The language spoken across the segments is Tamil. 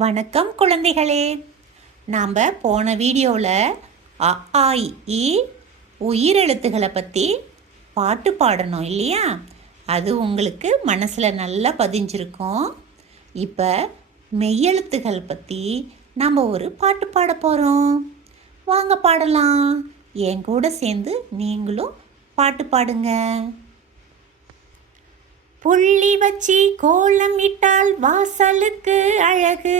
வணக்கம் குழந்தைகளே. நாம் போன வீடியோவில் அ ஆ இ ஈ உயிரெழுத்துக்களை பற்றி பாட்டு பாடணும் இல்லையா? அது உங்களுக்கு மனசில் நல்லா பதிஞ்சிருக்கும். இப்போ மெய்யெழுத்துகள் பற்றி நம்ம ஒரு பாட்டு பாட போகிறோம். வாங்க பாடலாம். என் கூட சேர்ந்து நீங்களும் பாட்டு பாடுங்க. புள்ளி வச்சி கோலம் இட்டால் வாசலுக்கு அழகு,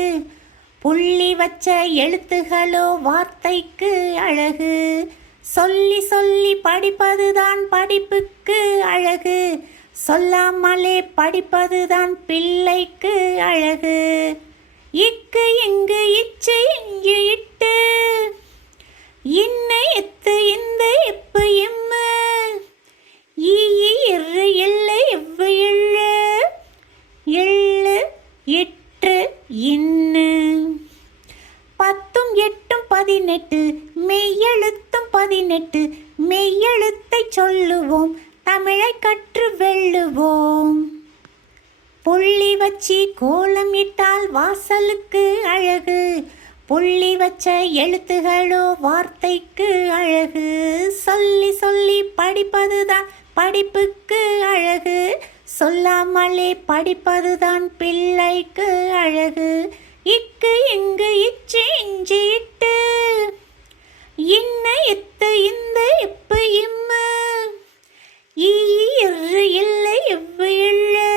புள்ளி வச்ச எழுத்துகளோ வார்த்தைக்கு அழகு, சொல்லி சொல்லி படிப்பதுதான் படிப்புக்கு அழகு, சொல்லாமலே படிப்பதுதான் பிள்ளைக்கு அழகு. இக்கு இங்கு இச்சு இங்கு இட்டு, இன்ன எத்து இந்த எப்பு எம்மு, இரு எல்லை எவ்வு எள்ளு, எள்ளு எட்டு இன்னு. 10 8 18 மெய்யெழுத்தும் 18, மெய்யெழுத்தை சொல்லுவோம், தமிழை கற்று வெல்லுவோம். புள்ளி வச்சி கோலம் இட்டால் வாசலுக்கு அழகு, புள்ளி வச்ச எழுத்துகளோ வார்த்தைக்கு அழகு, சொல்லி சொல்லி படிப்பதுதான் படிப்புக்கு அழகு, சொல்லாமலே படிப்பதுதான் பிள்ளைக்கு அழகு. இக்கு இங்கு இச்சு இஞ்சி இட்டு, இன்ன எத்து இந்த எப்பு இம்மு, இரு இல்லை எவ்வு எள்ளு,